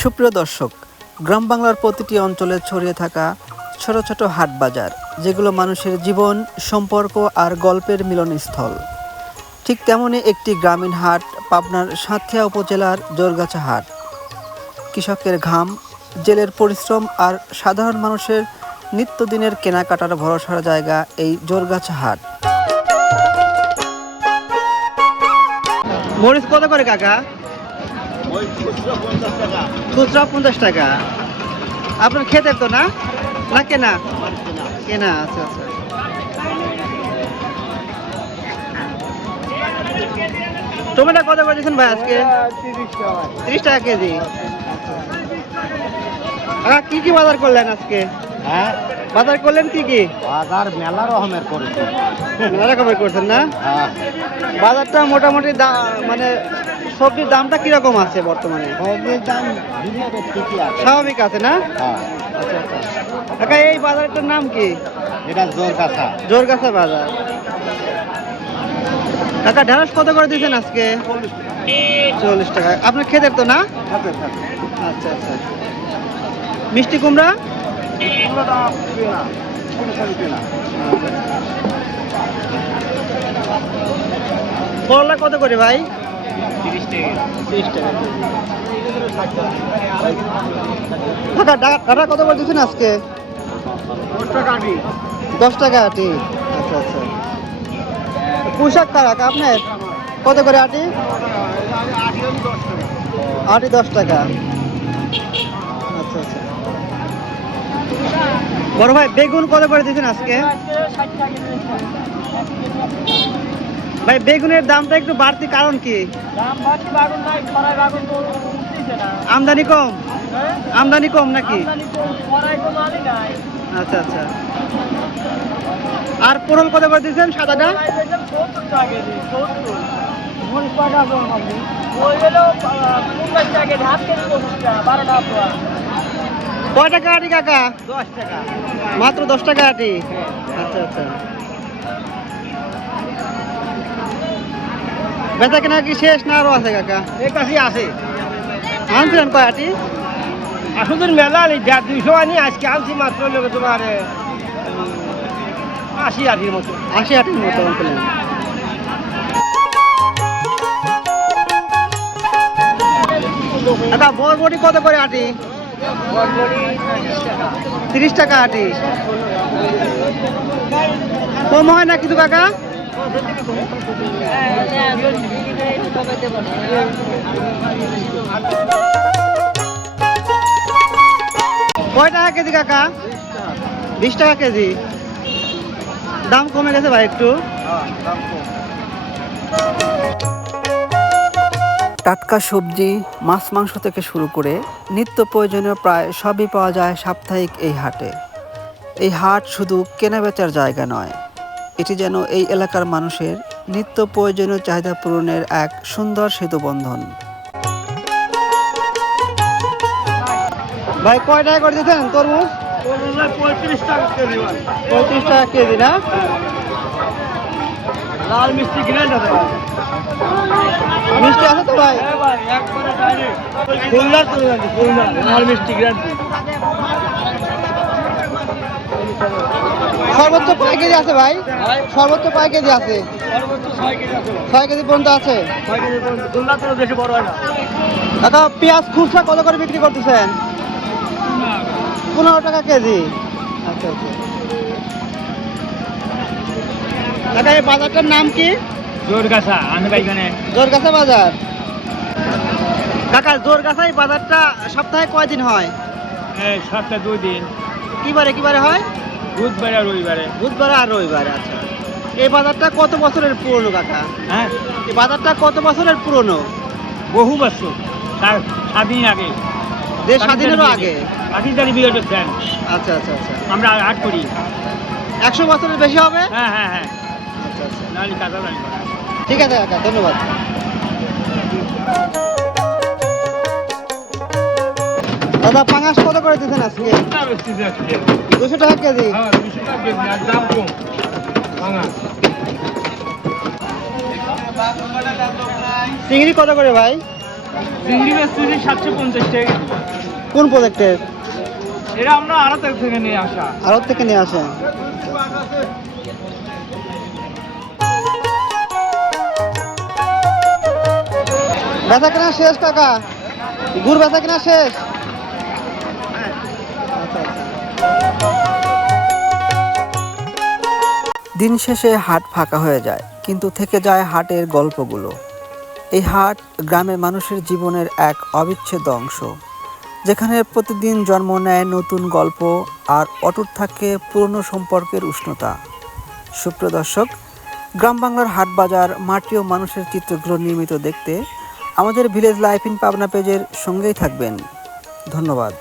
সুপ্রিয় দর্শক, গ্রাম বাংলার প্রতিটি অঞ্চলে ছড়িয়ে থাকা ছোট ছোট হাট বাজার, যেগুলো মানুষের জীবন, সম্পর্ক আর গল্পের মিলনস্থল। ঠিক তেমনই একটি গ্রামীণ হাট পাবনার সাঁথিয়া উপজেলার জোরগাছা হাট। কৃষকের ঘাম, জেলের পরিশ্রম আর সাধারণ মানুষের নিত্যদিনের কেনাকাটার ভরসার জায়গা এই জোরগাছা হাট। মরিচ কত করে কাকা? খুচরা 50 টাকা। আপনার খেতের তো না, না কেনা? কেনা। আচ্ছা আচ্ছা। টমেটো কত করে দিচ্ছেন ভাই আজকে? 30 টাকা কেজি। কি কি বাজার করলেন আজকে? হ্যাঁ, বাজার করলেন কি কি? বাজার মেলা রকমের করেছে। মেলা রকমের করছেন না? হ্যাঁ, বাজারটা মোটামুটি মানে সবজির দামটা কিরকম আছে বর্তমানে? সবজির দাম দুনিয়াতে ঠিকই আছে। স্বাভাবিক আছে না? হ্যাঁ, আচ্ছা আচ্ছা। কাকা, এই বাজারটার নাম কি? এটা জোরগাছা। জোরগাছা বাজার। কাকা, ঢেঁড়স কত করে দিয়েছেন আজকে? 40 টাকা। আপনার ক্ষেতের তো না? আচ্ছা আচ্ছা। মিষ্টি কুমড়া? করলা কত করে ভাই? 30 টাকা। কাকা, ডাটা কত করে দিচ্ছেন আজকে? 10 টাকা আটি। আচ্ছা আচ্ছা। পুঁইশাক কাকা আপনার কত করে আটি? আটি 10 টাকা। আচ্ছা আচ্ছা। বড় ভাই, বেগুন কত করে দিচ্ছেন আজকে? ভাই, বেগুনের দামটা একটু বাড়তি, কারণ কি? আমদানি কম? আমদানি কম নাকি? আচ্ছা আচ্ছা। আর পটল কত করে দিচ্ছেন সাদাটা? কয় টাকা আটি কাকা? 10 টাকা। মাত্র 10 টাকা আটি। আচ্ছা আচ্ছা। বেচা কেনা কি শেষ না আরো আছে কাকা? এই কাছে আছে। আনছিলেন কয় আটি? আসলে মেলা নেই, 200 আনি, আজকে আনছি মাত্র লোকে তোমার 80 আটির মতো। 80 আটির মতো আনছিলেন। কাকা, বরবটি কত করে আটি? 30 টাকা আটি। কম হয় না কিছু কাকা? কয় টাকা কেজি কাকা? 20 টাকা কেজি। দাম কমে গেছে ভাই একটু। টাটকা সবজি, মাছ মাংস থেকে শুরু করে নিত্য প্রয়োজনীয় প্রায় সবই পাওয়া যায় সাপ্তাহিক এই হাটে। এই হাট শুধু কেনাবেচার জায়গা নয়, এটি যেন এই এলাকার মানুষের নিত্য প্রয়োজনীয় চাহিদা পূরণের এক সুন্দর সেতুবন্ধন। ভাই, কয় টাকা করে দিচ্ছেন তরমুজ? 35 টাকা কেজি। 35 টাকা কেজি না? লাল মিষ্টি গ্র্যান্ড আছে। মিষ্টি আছে তো ভাই? খুলনা তো খুলনা লাল মিষ্টি গ্র্যান্ড। সর্বোচ্চ কয় কেজি আছে ভাই? সর্বোচ্চ কয় কেজি আছে? 6 কেজি পর্যন্ত আছে। 6 কেজি পর্যন্ত। খুলনা তো বেশি বড় হয় না। দাদা, পেঁয়াজ খুচরা কত করে বিক্রি করতেছেন? 15 টাকা কেজি। আচ্ছা আচ্ছা। দাদা, এই বাজারটার নাম কি? জোরগাছা। আমি এখানে জোরগাছা বাজার। কাকা, জোরগাছায় বাজারটা সপ্তাহে কয়দিন হয়? সপ্তাহে 2 দিন। কিবারে কিবারে হয়? বুধবার আর রবিবারে। বুধবার আর রবিবারে। আচ্ছা। এই বাজারটা কত বছরের পুরনো কাকা? হ্যাঁ, এই বাজারটা কত বছরের পুরনো? বহু বছর। তার স্বাধীন আগে, দেশ স্বাধীনেরও আগে। পাকিস্তানি বিয়ে করছেন। আচ্ছা আচ্ছা আচ্ছা। আমরা হাট করি। 100 বছরের বেশি হবে? হ্যাঁ হ্যাঁ হ্যাঁ। আচ্ছা আচ্ছা। নালি কাঁচা জানি না। ঠিক আছে কাকা, ধন্যবাদ। দাদা, পাঙাশ কত করে দিচ্ছেন আজকে? 200 টাকা কেজি। দাম কম। চিংড়ি কত করে ভাই? চিংড়ি বেচতেছি 750 টাকা। কোন প্রজেক্টের? এটা আমরা আড়ত থেকে নিয়ে আসা। আড়ত থেকে নিয়ে আসেন। বেচা কেনা শেষ কাকা? গুড় বেচা কেনা শেষ? দিন শেষে হাট ফাঁকা হয়ে যায়, কিন্তু থেকে যায় হাটের গল্পগুলো। এই হাট গ্রামের মানুষের জীবনের এক অবিচ্ছেদ্য অংশ, যেখানে প্রতিদিন জন্ম নেয় নতুন গল্প আর অটুট থাকে পুরনো সম্পর্কের উষ্ণতা। সুপ্রিয় দর্শক, গ্রাম বাংলার হাট বাজার, মাটি ও মানুষের চিত্রগুলো নিয়মিত দেখতে আমাদের ভিলেজ লাইফ ইন পাবনা পেজের সঙ্গেই থাকবেন। ধন্যবাদ।